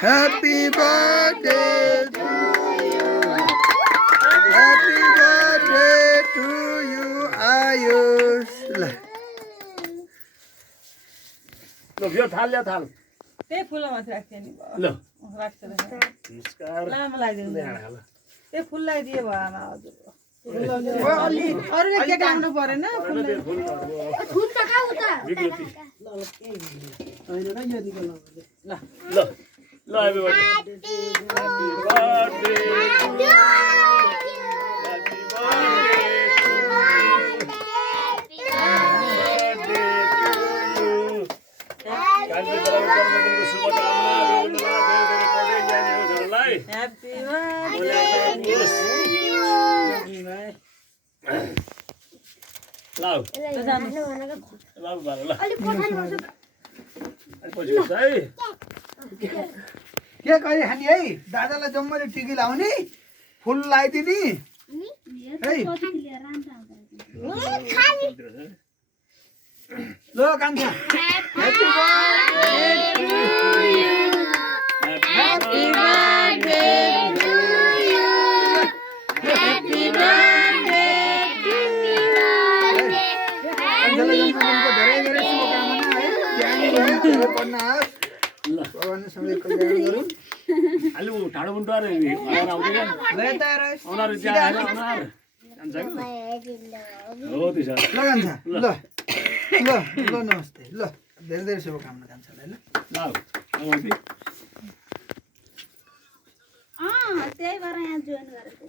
Happy birthday to you. Happy birthday to you, Ayush. ल यो थाल ल्या थाल त्यही फुल माथि राख्थ्यो नि ल राख्छ नमस्कार लामो लगाइदिनु ल त्यही फुल लगाइदियो भएन हजुर अरूले केक आउनु परेन विकृति ल ल ल एभ्रीबडी ह्यापी बर्थडे Happy लाउ लाउ बाल ल अलि पछि बस है के कहिले खाने है दादालाई जम्मैले टिकी लाउने फुल लगाइदिने है ल कान्छा happy birthday to you Happy birthday to you. धेरै धेरै शुभकामना है ज्ञानी भयो धेरै पढ्नुहोस् भगवानले सबै कल्याण गरौँ अलि ठाडो बुन्टो अरे आउन आउँदैन उनीहरु त्यहाँ आएर उनीहरु जान्छ हो त्यसो ल कान्छा ल ल ल नमस्ते ल धेरै धेरै शुभकामना कान्छालाई ल ल त्यही भएर यहाँ जोइन गरेको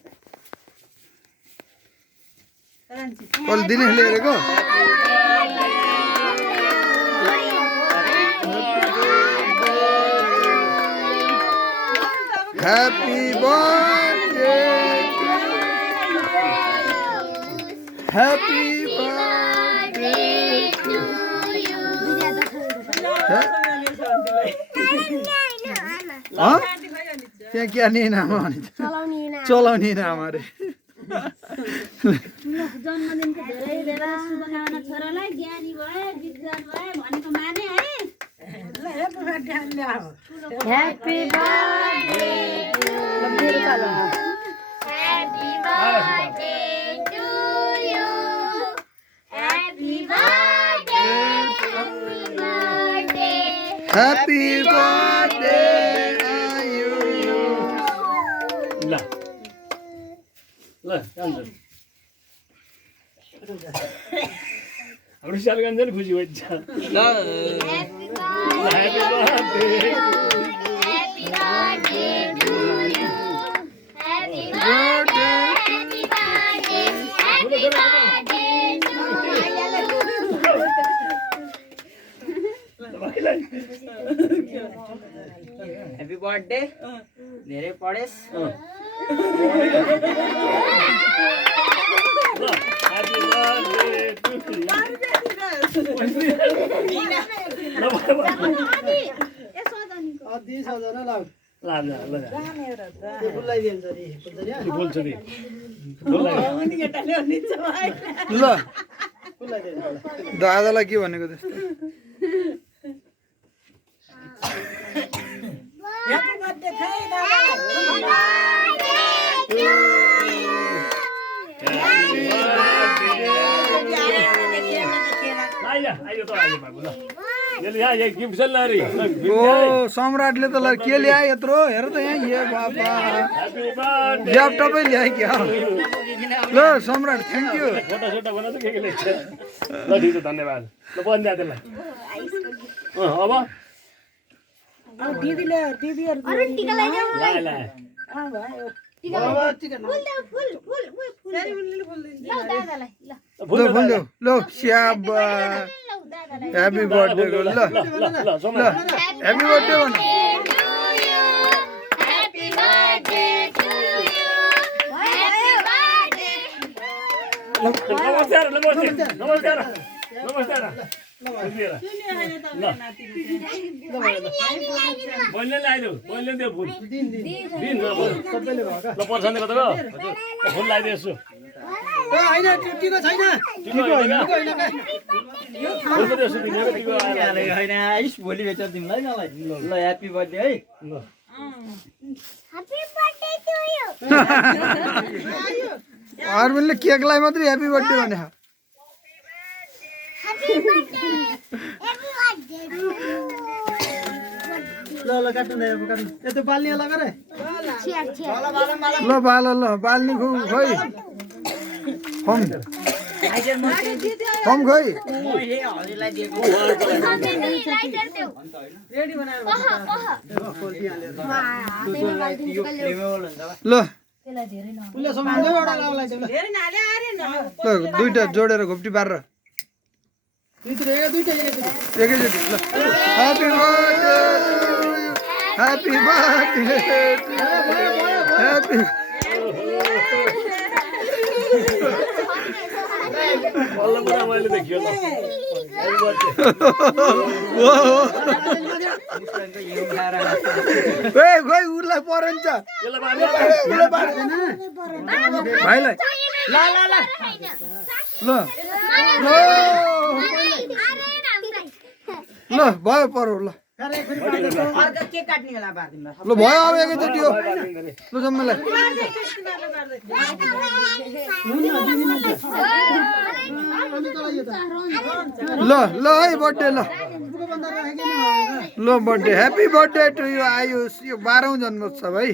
कल दिने लिएको ह्याप्पी बर्थडे ह्याप्पी बर्थडे त्यहाँ क्या नि नाम चलाउने नाम अरे जन्मदिनको धेरै धेरै शुभकामना छोरालाई ज्ञानी भए विद्वान भए भनेको माने है happy birthday to you happy birthday happy birthday ल ल जान्छ हाम्रो साल गान्छ नि खुसी हुन्छ ल happy birthday happy birthday to you happy happy birthday धेरै पढेस् Happy birthday to you. ल दादालाई के भनेको त्यस्तो Happy birthday ओ सम्राटले त ल के ल्याए यत्रो हेर त यहाँ ये बाबा ल्यापटपै ल्याए क्या ल सम्राट थ्याङ्क यू धन्यवाद ल बन्द त्यसलाई अब दिदीले दिदीहरु अरु टिका लगाइदेऊ मलाई ल टिका लगाइदेऊ फुल देऊ फुल फुल फुल ल दादालाई ल ल बोल्यो ल स्याबा ह्यापी बर्थडे ल ल ह्यापी बर्थडे भन happy birthday to you happy birthday नमस्कार बोल्ने लगाइदेऊ बोल्ने त्यो फुल दिन ल पर्छ नि कता फुल लगाइदिएछु हैन टिको छैन होइन आइस भोलि भेट्छ तिमीलाई मलाई ल ह्याप्पी बर्थडे है अरविन्दले केकलाई मात्रै ह्याप्पी बर्थडे भने ल बाल ल बाल्ने खोइ खम खम खोइ मैले हजुरलाई दिएको ल दुईटा जोडेर घोप्टी पारेर एकैचोटि ल ह्याप्पी बर्थडे ह्याप्पी बल्ल पुरा मैले देखियो ल खोइ उसलाई परन्छ भाइलाई ल ल भयो परो ल अर्को केक काट्ने बेला पार्दिनु ल भयो अब एकैचोटि हो ल जम्मालाई ल ल है बर्थडे ल ल birthday happy birthday to you Ayush यो 12औं जन्मोत्सव है